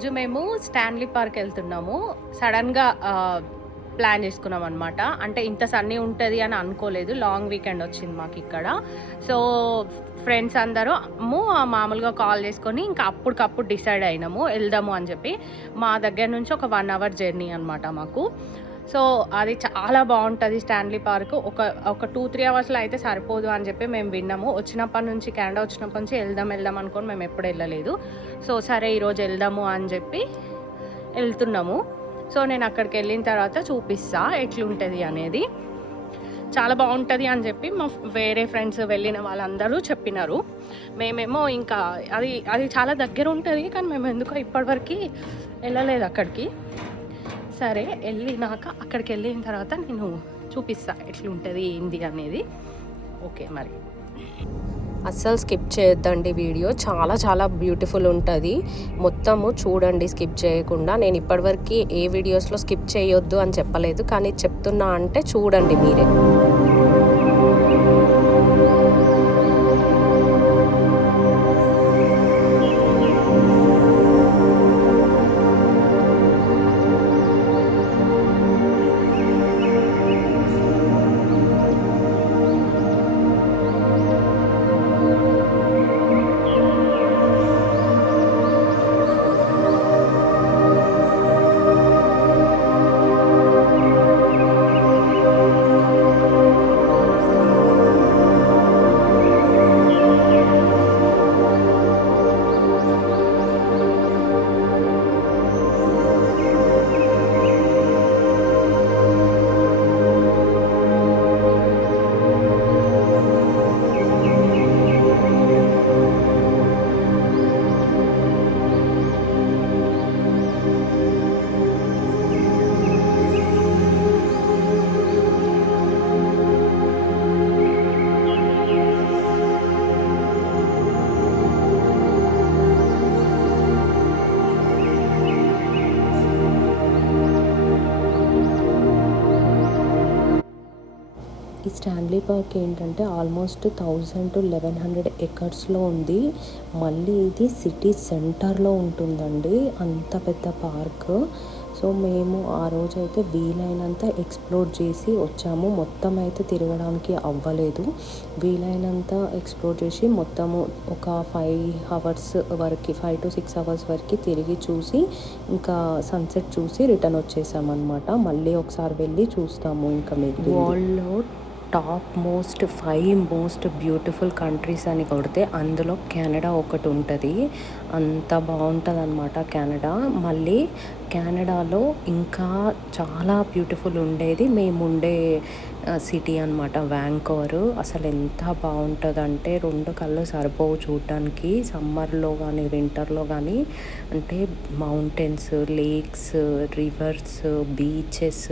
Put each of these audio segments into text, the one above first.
ఈరోజు మేము Stanley park వెళ్తున్నాము. సడన్‌గా ప్లాన్ చేసుకున్నామనమాట. అంటే ఇంత సన్నీ ఉంటది అని అనుకోలేదు. లాంగ్ వీకెండ్ వచ్చింది మాకిక్కడ. సో, ఫ్రెండ్స్ అందరము మామూలుగా కాల్ చేసుకొని ఇంకా అప్పటికప్పుడు డిసైడ్ అయినాము వెళ్దాము అని చెప్పి. మా దగ్గర నుంచి ఒక 1 అవర్ జర్నీ అనమాట మాకు. సో, అది చాలా బావుంటది స్టాన్లీ పార్క్. ఒక 2, 3 అవర్స్‌లో అయితే సరిపోదు అని చెప్పి మేము విన్నాము. కెనడా వచ్చినప్పటి నుంచి వెళ్దాం అనుకోని మేము ఎప్పుడు వెళ్ళలేదు. సో, సరే ఈరోజు వెళ్దాము అని చెప్పి వెళ్తున్నాము. సో, నేను అక్కడికెళ్ళిన తర్వాత చూపిస్తా ఎట్లుంటది అనేది. చాలా బావుంటది అని చెప్పి వేరే ఫ్రెండ్స్ వెళ్ళిన వాళ్ళందరూ చెప్పినారు. మేమేమో ఇంకా అది చాలా దగ్గర ఉంటది. కానీ మేము ఎందుకో ఇప్పటివరకి వెళ్ళలేదు అక్కడికి. సరే వెళ్ళినాక అక్కడికెళ్ళిన తర్వాత నేను చూపిస్తా ఎట్లుంటది ఏంది అనేది. ఓకే మరి. అస్సలు స్కిప్ చేయొద్దండి వీడియో. చాలా చాలా బ్యూటిఫుల్ ఉంటుంది. మొత్తము చూడండి స్కిప్ చేయకుండా. నేను ఇప్పటివరకు ఏ వీడియోస్లో స్కిప్ చేయొద్దు అని చెప్పలేదు, కానీ చెప్తున్నా అంటే చూడండి మీరే. ఈ స్టాన్లీ పార్క్ ఏంటంటే ఆల్మోస్ట్ 1000 to 1100 ఎకర్స్లో ఉంది. మళ్ళీ ఇది సిటీ సెంటర్లో ఉంటుందండి, అంత పెద్ద పార్క్. సో మేము ఆ రోజైతే వీలైనంత ఎక్స్ప్లోర్ చేసి వచ్చాము. మొత్తం అయితే తిరగడానికి అవ్వలేదు. వీలైనంత ఎక్స్ప్లోర్ చేసి మొత్తము ఒక 5 to 6 అవర్స్ వరకు తిరిగి చూసి ఇంకా సన్సెట్ చూసి రిటర్న్ వచ్చేసామన్నమాట. మళ్ళీ ఒకసారి వెళ్ళి చూస్తాము ఇంకా మీకు. వరల్డ్లో టాప్ 5 మోస్ట్ బ్యూటిఫుల్ కంట్రీస్ అని కొడితే అందులో కెనడా ఒకటి ఉంటుంది. అంత బాగుంటుంది అన్నమాట కెనడా. మళ్ళీ కెనడాలో ఇంకా చాలా బ్యూటిఫుల్ ఉండేది మేముండే సిటీ అనమాట, వ్యాంకోవర్. అసలు ఎంత బాగుంటుందంటే 2 కళ్ళు సరిపోవు చూడటానికి. సమ్మర్లో కానీ వింటర్లో కానీ అంటే mountains, lakes, reverse, beaches,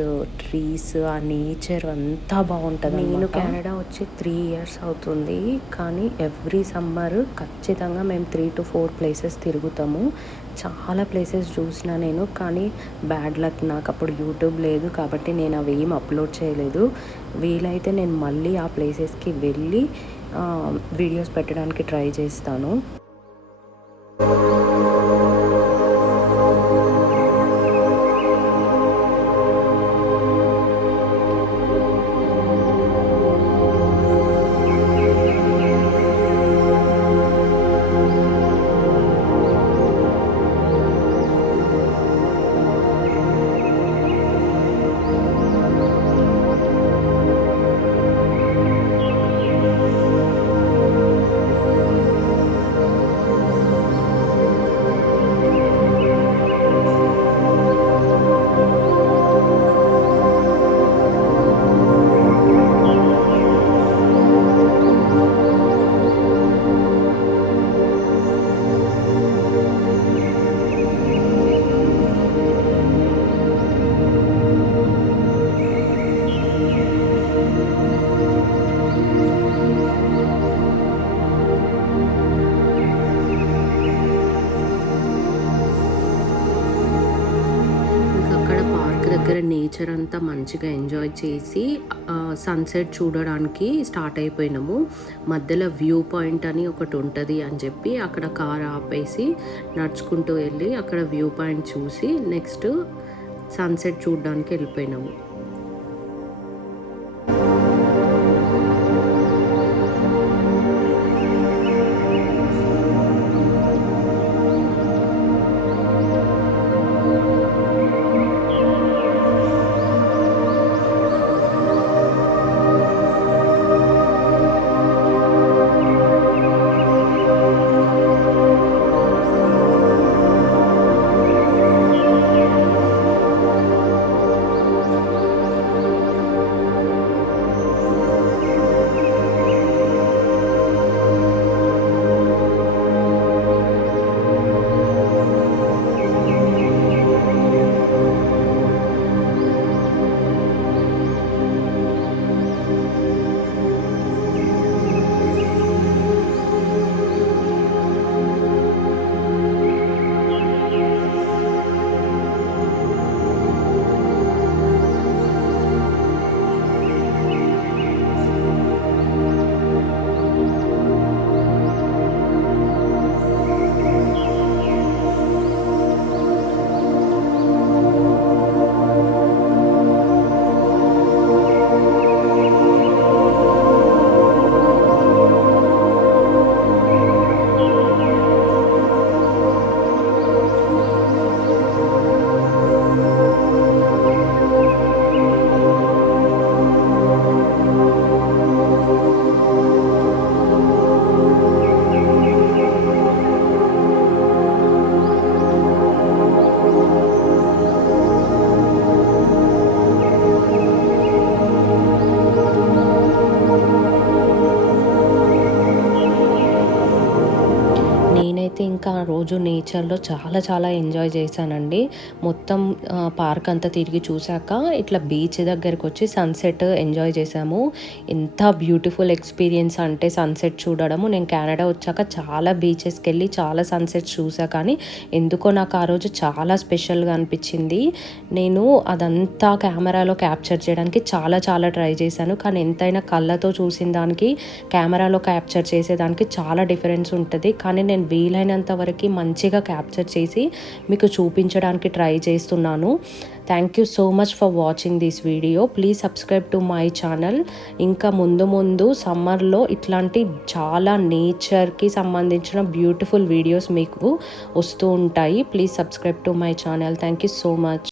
trees, ఆ నేచర్ అంతా బాగుంటుంది. నేను కెనడా వచ్చి 3 years అవుతుంది, కానీ ఎవ్రీ సమ్మర్ ఖచ్చితంగా మేము 3 to 4 ప్లేసెస్ తిరుగుతాము. చాలా ప్లేసెస్ చూసిన నేను, కానీ బ్యాడ్ లక్ నాకు అప్పుడు యూట్యూబ్ లేదు కాబట్టి నేను అవి ఏం అప్లోడ్ చేయలేదు. వీలైతే నేను మళ్ళీ ఆ ప్లేసెస్కి వెళ్ళి వీడియోస్ పెట్టడానికి ట్రై చేస్తాను. దగ్గర నేచర్ అంతా మంచిగా ఎంజాయ్ చేసి సన్సెట్ చూడడానికి స్టార్ట్ అయిపోయినాము. మధ్యలో వ్యూ పాయింట్ అని ఒకటి ఉంటుంది అని చెప్పి అక్కడ కార్ ఆపేసి నడుచుకుంటూ వెళ్ళి అక్కడ వ్యూ పాయింట్ చూసి నెక్స్ట్ సన్సెట్ చూడడానికి వెళ్ళిపోయినాము. నేనైతే ఇంకా ఆ రోజు నేచర్లో చాలా ఎంజాయ్ చేశానండి. మొత్తం పార్క్ అంతా తిరిగి చూశాక ఇట్లా బీచ్ దగ్గరికి వచ్చి సన్సెట్ ఎంజాయ్ చేశాము. ఎంత బ్యూటిఫుల్ ఎక్స్పీరియన్స్ అంటే సన్సెట్ చూడడము. నేను కెనడా వచ్చాక చాలా బీచెస్కి వెళ్ళి చాలా సన్సెట్స్ చూసా, కానీ ఎందుకో నాకు ఆ రోజు చాలా స్పెషల్గా అనిపించింది. నేను అదంతా కెమెరాలో క్యాప్చర్ చేయడానికి చాలా ట్రై చేశాను, కానీ ఎంతైనా కళ్ళతో చూసిన దానికి కెమెరాలో క్యాప్చర్ చేసేదానికి చాలా డిఫరెన్స్ ఉంటుంది. కానీ నేను వీలైనంత వరకు మంచిగా క్యాప్చర్ చేసి మీకు చూపించడానికి ట్రై చేస్తున్నాను. Thank you so much for watching this video. Please subscribe to my channel. ఇంకా ముందు సమ్మర్లో ఇట్లాంటి చాలా నేచర్కి సంబంధించిన బ్యూటిఫుల్ వీడియోస్ మీకు వస్తూ ఉంటాయి. Please subscribe to my channel. Thank you so much.